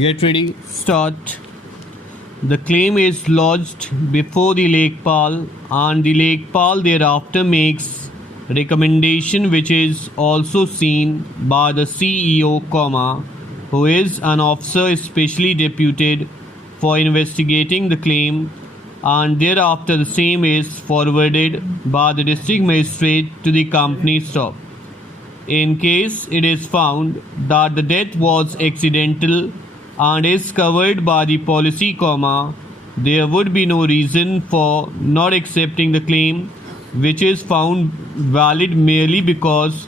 Get ready, start. The claim is lodged before the Lekpal, and the Lekpal thereafter makes recommendation, which is also seen by the CEO, who is an officer specially deputed for investigating the claim, and thereafter the same is forwarded by the district magistrate to the company stock. In case it is found that the death was accidental and is covered by the policy, there would be no reason for not accepting the claim, which is found valid merely because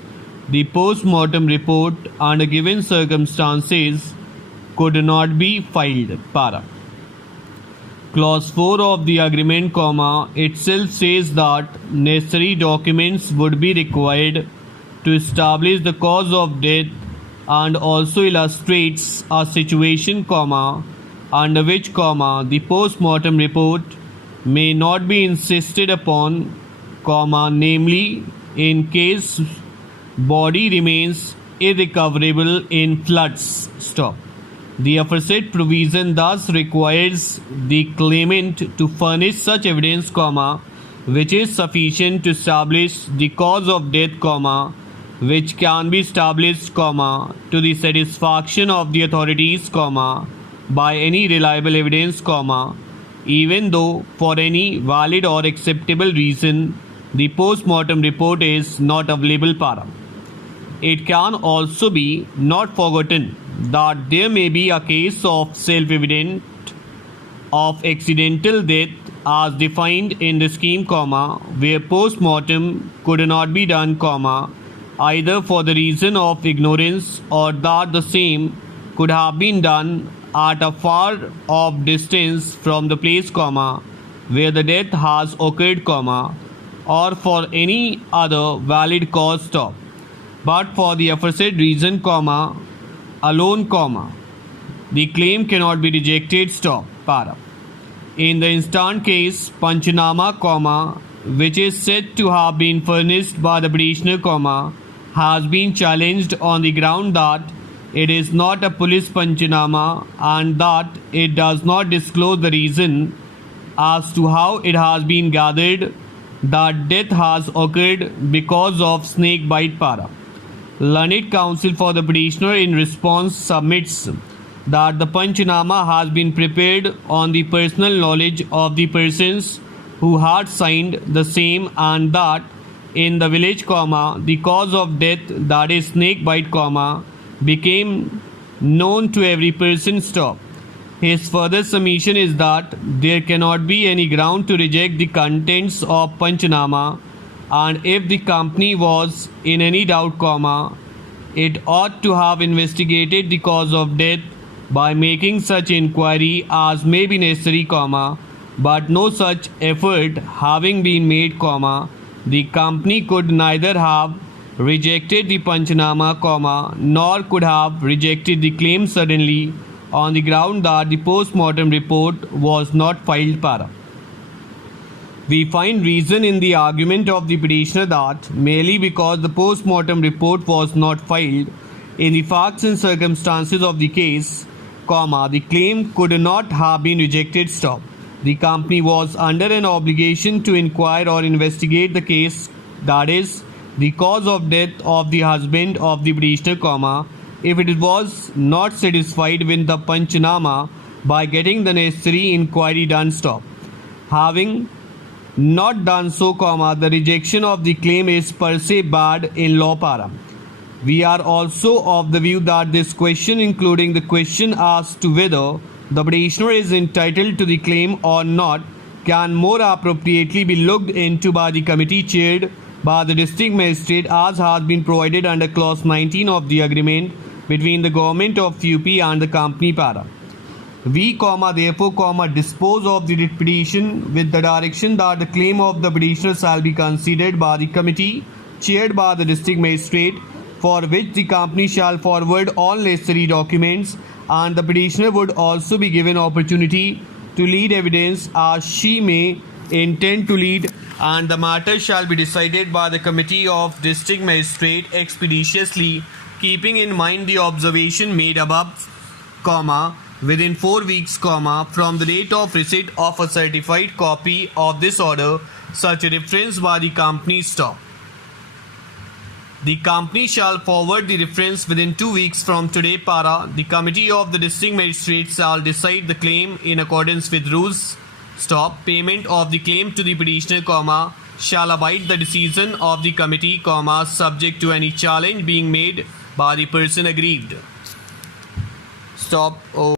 the post-mortem report under given circumstances could not be filed. Clause 4 of the agreement, itself says that necessary documents would be required to establish the cause of death, and also illustrates a situation, under which, the post-mortem report may not be insisted upon, namely in case body remains irrecoverable in floods. The aforesaid provision thus requires the claimant to furnish such evidence, which is sufficient to establish the cause of death, which can be established, to the satisfaction of the authorities, by any reliable evidence, even though for any valid or acceptable reason the post-mortem report is not available. It can also be not forgotten that there may be a case of self-evident of accidental death as defined in the scheme, where post-mortem could not be done, either for the reason of ignorance or that the same could have been done at a far off distance from the place, where the death has occurred, or for any other valid cause, but for the aforesaid reason, alone, the claim cannot be rejected. In the instant case, Panchanama, which is said to have been furnished by the petitioner, has been challenged on the ground that it is not a police Panchanama and that it does not disclose the reason as to how it has been gathered that death has occurred because of snake bite. Learned counsel for the petitioner in response submits that the Panchanama has been prepared on the personal knowledge of the persons who had signed the same, and that in the village, the cause of death, that is snake bite, became known to every person. His further submission is that there cannot be any ground to reject the contents of Panchanama, and if the company was in any doubt, it ought to have investigated the cause of death by making such inquiry as may be necessary, but no such effort having been made, the company could neither have rejected the Panchanama, nor could have rejected the claim suddenly on the ground that the post-mortem report was not filed. We find reason in the argument of the petitioner that merely because the post-mortem report was not filed in the facts and circumstances of the case, the claim could not have been rejected. The company was under an obligation to inquire or investigate the case, that is, the cause of death of the husband of the petitioner, if it was not satisfied with the Panchanama by getting the necessary inquiry done. Having not done so, the rejection of the claim is per se bad in law. We are also of the view that this question, including the question as to whether the petitioner is entitled to the claim or not, can more appropriately be looked into by the committee chaired by the district magistrate, as has been provided under clause 19 of the agreement between the government of UP and the company. We, therefore, dispose of the petition with the direction that the claim of the petitioner shall be considered by the committee chaired by the district magistrate, for which the company shall forward all necessary documents, and the petitioner would also be given opportunity to lead evidence as she may intend to lead, and the matter shall be decided by the committee of district magistrate expeditiously, keeping in mind the observation made above. comma, within 4 weeks, comma, from the date of receipt of a certified copy of this order, such a reference by the company stop. The company shall forward the reference within 2 weeks from today, para. The committee of the district magistrate shall decide the claim in accordance with rules. Stop. Payment of the claim to the petitioner, comma, shall abide the decision of the committee, comma, subject to any challenge being made by the person aggrieved. Stop. Oh.